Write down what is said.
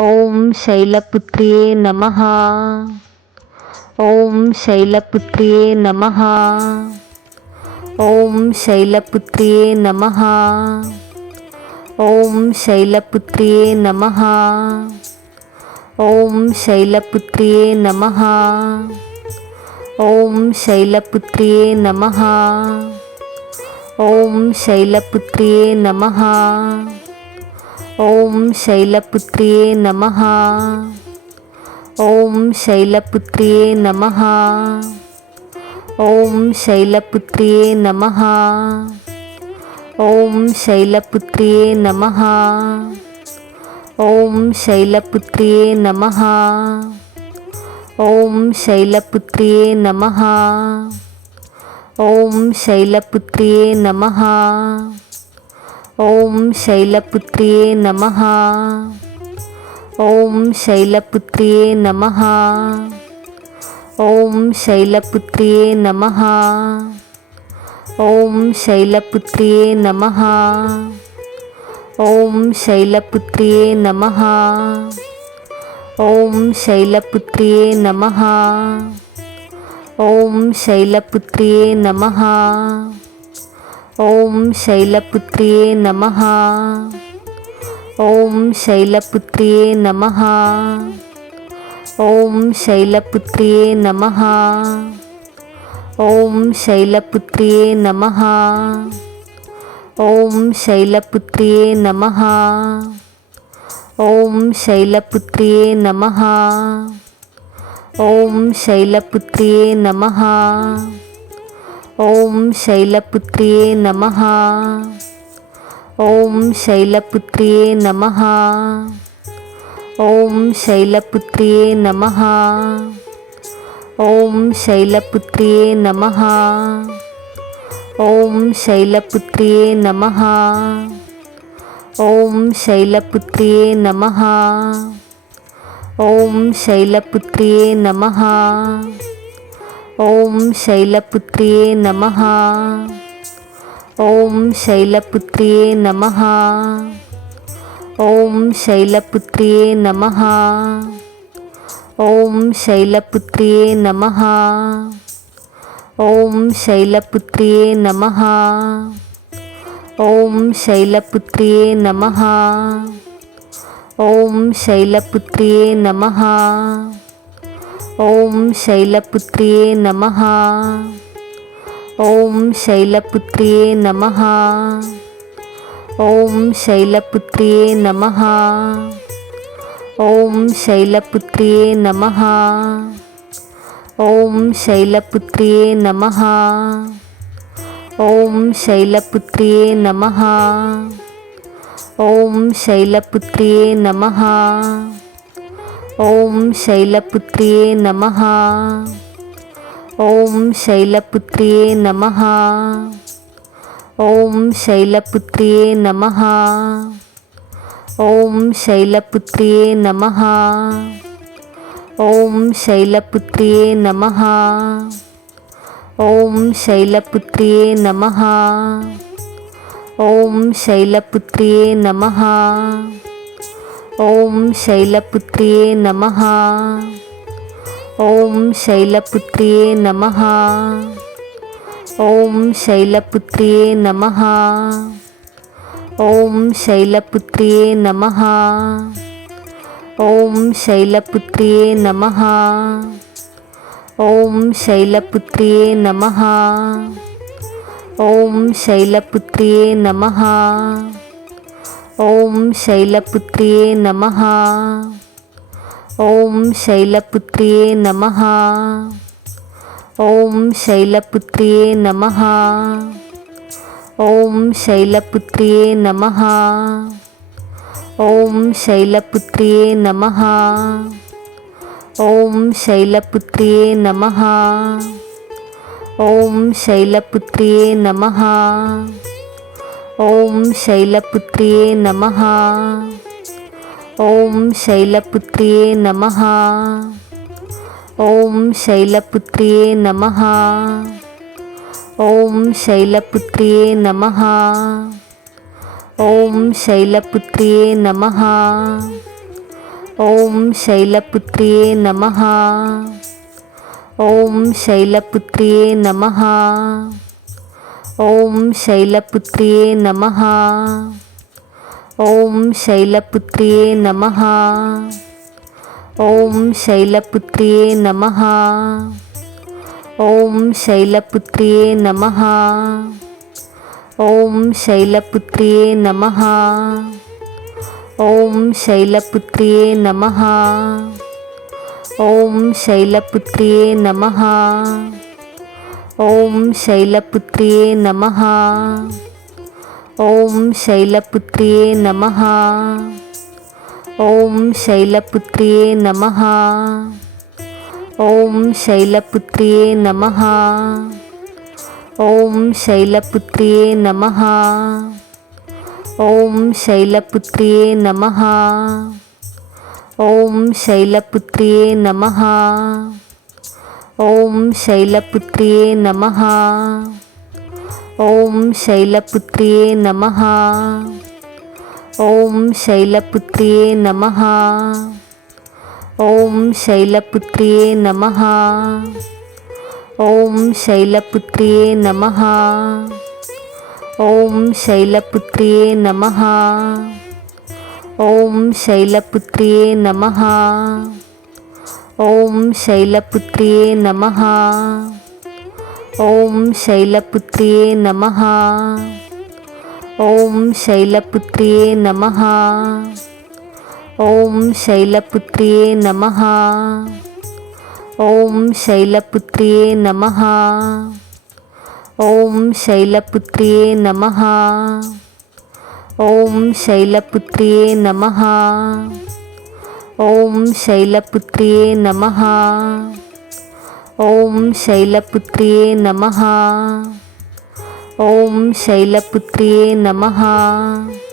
ॐ शैलपुत्र्ये नमः ॐ शैलपुत्र्ये नमः ॐ शैलपुत्र्ये नमः ॐ शैलपुत्र्ये नमः ॐ शैलपुत्र्ये नमः ॐ शैलपुत्र्ये नमः ॐ शैलपुत्र्ये नमः ॐ शैलपुत्र्ये नमः ॐ शैलपुत्र्ये नमः ॐ शैलपुत्र्ये नमः ॐ शैलपुत्र्ये नमः ॐ शैलपुत्र्ये नमः ॐ शैलपुत्र्ये नमः ॐ शैलपुत्र्ये नमः ॐ शैलपुत्र्ये नमः ॐ शैलपुत्र्ये नमः ॐ शैलपुत्र्ये नमः ॐ शैलपुत्र्ये नमः ॐ शैलपुत्र्ये नमः ॐ शैलपुत्र्ये नमः ॐ शैलपुत्र्ये नमः ॐ शैलपुत्र्ये नमः ॐ शैलपुत्र्ये नमः ॐ शैलपुत्र्ये नमः ॐ शैलपुत्र्ये नमः ॐ शैलपुत्र्ये नमः ॐ शैलपुत्र्ये नमः ॐ शैलपुत्र्ये नमः ॐ शैलपुत्र्ये नमः ॐ शैलपुत्र्ये नमः ॐ शैलपुत्र्ये नमः ॐ शैलपुत्र्ये नमः ॐ शैलपुत्र्ये नमः ॐ शैलपुत्र्ये नमः ॐ शैलपुत्र्ये नमः ॐ शैलपुत्र्ये नमः ॐ शैलपुत्र्ये नमः ॐ शैलपुत्र्ये नमः ॐ शैलपुत्र्ये नमः ॐ शैलपुत्र्ये नमः ॐ शैलपुत्र्ये नमः ॐ शैलपुत्र्ये नमः ॐ शैलपुत्र्ये नमः ॐ शैलपुत्र्ये नमः ॐ शैलपुत्र्ये नमः ॐ शैलपुत्र्ये नमः ॐ शैलपुत्र्ये नमः ॐ शैलपुत्र्ये नमः ॐ शैलपुत्र्ये नमः ॐ शैलपुत्र्ये नमः ॐ शैलपुत्र्ये नमः ॐ शैलपुत्र्ये नमः ॐ शैलपुत्र्ये नमः ॐ शैलपुत्र्ये नमः ॐ शैलपुत्र्ये नमः ॐ शैलपुत्र्ये नमः ॐ शैलपुत्र्ये नमः ॐ शैलपुत्र्ये नमः ॐ शैलपुत्र्ये नमः ॐ शैलपुत्र्ये नमः ॐ शैलपुत्र्ये नमः ॐ शैलपुत्र्ये नमः ॐ शैलपुत्र्ये नमः ॐ शैलपुत्र्ये नमः ॐ शैलपुत्र्ये नमः ॐ शैलपुत्र्ये नमः ॐ शैलपुत्र्ये नमः ॐ शैलपुत्र्ये नमः ॐ शैलपुत्र्ये नमः ॐ शैलपुत्र्ये नमः ॐ शैलपुत्र्ये नमः ॐ शैलपुत्र्ये नमः ॐ शैलपुत्र्ये नमः ॐ शैलपुत्र्ये नमः ॐ शैलपुत्र्ये नमः ॐ शैलपुत्र्ये नमः ॐ शैलपुत्र्ये नमः ॐ शैलपुत्र्ये नमः ॐ शैलपुत्र्ये नमः ॐ शैलपुत्र्ये नमः ॐ शैलपुत्र्ये नमः ॐ शैलपुत्र्ये नमः ॐ शैलपुत्र्ये नमः ॐ शैलपुत्र्ये नमः ॐ शैलपुत्र्ये नमः ॐ शैलपुत्र्ये नमः ॐ शैलपुत्र्ये नमः ॐ शैलपुत्र्ये नमः ॐ शैलपुत्र्ये नमः ॐ शैलपुत्र्ये नमः ॐ शैलपुत्र्ये नमः ॐ शैलपुत्र्ये नमः ॐ शैलपुत्र्ये नमः ॐ शैलपुत्र्ये नमः ॐ शैलपुत्र्ये नमः ॐ शैलपुत्र्ये नमः ॐ शैलपुत्र्ये नमः ॐ शैलपुत्र्ये नमः ॐ शैलपुत्र्ये नमः ॐ शैलपुत्र्ये नमः ॐ शैलपुत्र्ये नमः ॐ शैलपुत्र्ये नमः ॐ शैलपुत्र्ये नमः ॐ शैलपुत्र्ये नमः ॐ शैलपुत्र्ये नमः ॐ शैलपुत्र्ये नमः ॐ शैलपुत्र्ये नमः ॐ शैलपुत्र्ये नमः